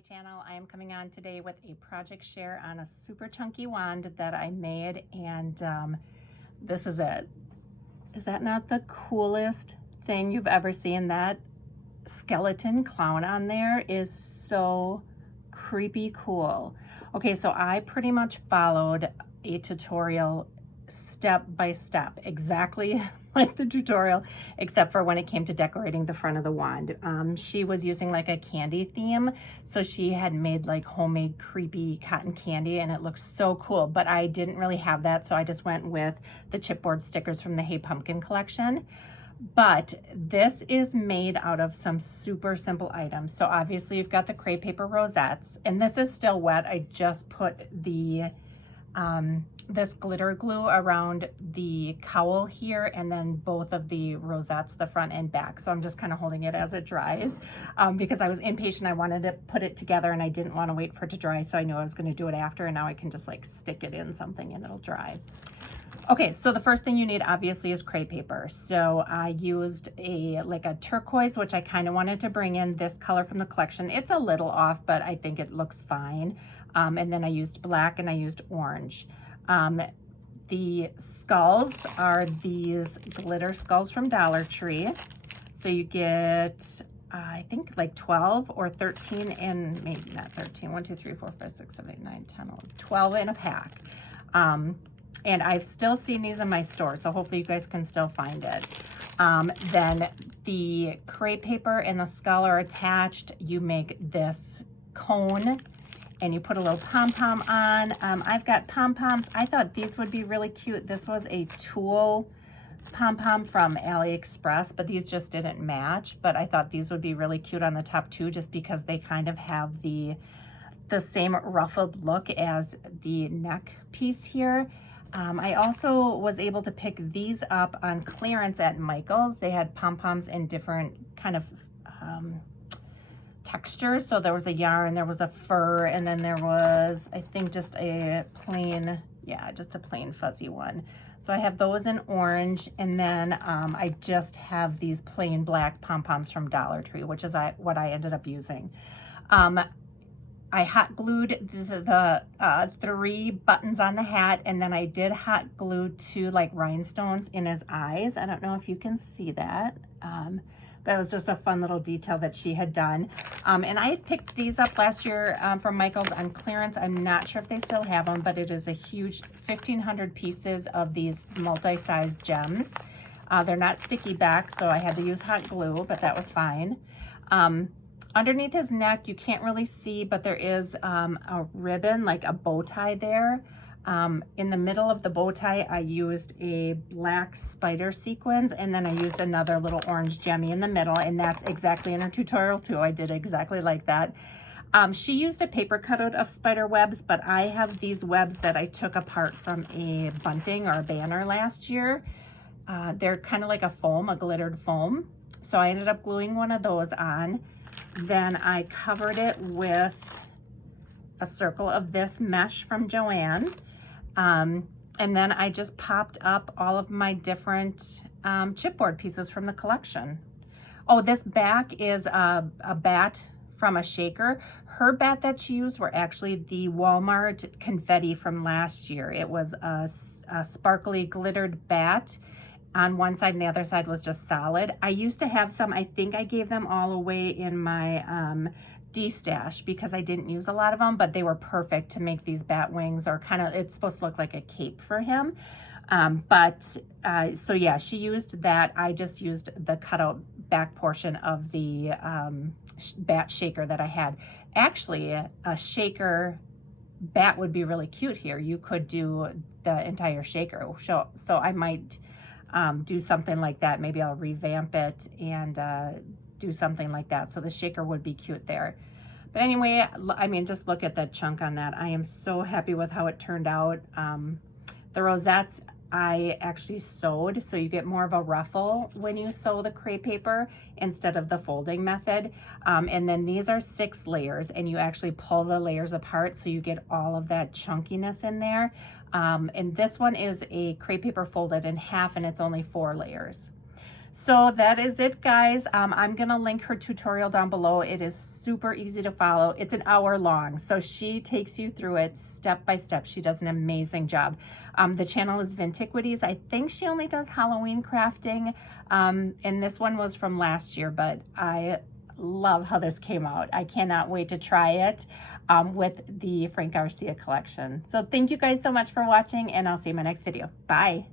my channel. I am coming on today with a project share on a super chunky wand that I made, and this is it. Is that not the coolest thing you've ever seen? That skeleton clown on there is so creepy cool. Okay, so I pretty much followed a tutorial step by step, exactly like the tutorial, except for when it came to decorating the front of the wand. She was using like a candy theme, so she had made like homemade creepy cotton candy, and it looks so cool, but I didn't really have that, so I just went with the chipboard stickers from the Hey Pumpkin collection. But this is made out of some super simple items. So obviously you've got the crepe paper rosettes, and this is still wet. I just put the this glitter glue around the cowl here, and then both of the rosettes, the front and back. So I'm just kind of holding it as it dries because I was impatient. I wanted to put it together and I didn't want to wait for it to dry, so I knew I was going to do it after, and now I can just like stick it in something and it'll dry. Okay, so the first thing you need obviously is crepe paper. So I used a turquoise, which I kind of wanted to bring in this color from the collection. It's a little off, but I think it looks fine. And then I used black and I used orange. The skulls are these glitter skulls from Dollar Tree. So you get, I think like 12 or 13 and maybe not 13, 1, 2, 3, 4, 5, 6, 7, 8, 9, 10, 11, 12 in a pack. And I've still seen these in my store, so hopefully you guys can still find it. Then the crepe paper and the skull are attached. You make this cone and you put a little pom-pom on. I've got pom-poms. I thought these would be really cute. This was a tulle pom-pom from AliExpress, but these just didn't match. But I thought these would be really cute on the top too, just because they kind of have the same ruffled look as the neck piece here. I also was able to pick these up on clearance at Michael's. They had pom-poms in different kind of textures. So there was a yarn, there was a fur, and then there was, I think, just a plain, yeah, just a plain fuzzy one. So I have those in orange, and then I just have these plain black pom-poms from Dollar Tree, which is what I ended up using. I hot glued the 3 buttons on the hat, and then I did hot glue 2 like rhinestones in his eyes. I don't know if you can see that, but it was just a fun little detail that she had done. And I had picked these up last year from Michael's on clearance. I'm not sure if they still have them, but it is a huge 1,500 pieces of these multi-sized gems. They're not sticky back, so I had to use hot glue, but that was fine. Underneath his neck, you can't really see, but there is a ribbon, like a bow tie there. In the middle of the bow tie, I used a black spider sequins, and then I used another little orange gemmy in the middle, and that's exactly in her tutorial too. I did exactly like that. She used a paper cutout of spider webs, but I have these webs that I took apart from a bunting or a banner last year. They're kind of like a foam, a glittered foam. So I ended up gluing one of those on. Then I covered it with a circle of this mesh from Joann. And then I just popped up all of my different chipboard pieces from the collection. Oh, this back is a bat from a shaker. Her bat that she used were actually the Walmart confetti from last year. It was a sparkly glittered bat. On one side, and the other side was just solid. I used to have some, I think I gave them all away in my D-stash because I didn't use a lot of them, but they were perfect to make these bat wings, or kind of, it's supposed to look like a cape for him. So yeah, she used that. I just used the cutout back portion of the bat shaker that I had. Actually, a shaker bat would be really cute here. You could do the entire shaker. So I might do something like that. Maybe I'll revamp it and do something like that. So the shaker would be cute there. But anyway, I mean, just look at the chunk on that. I am so happy with how it turned out. The rosettes I actually sewed, so you get more of a ruffle when you sew the crepe paper instead of the folding method. And then these are 6 layers, and you actually pull the layers apart so you get all of that chunkiness in there. And this one is a crepe paper folded in half, and it's only 4 layers. So that is it, guys. I'm gonna link her tutorial down below. It is super easy to follow. It's an hour long, so she takes you through it step by step. She does an amazing job. The channel is Vintiquities. I think she only does Halloween crafting, and this one was from last year, but I love how this came out. I cannot wait to try it with the Frank Garcia collection. So thank you guys so much for watching, and I'll see you in my next video. Bye.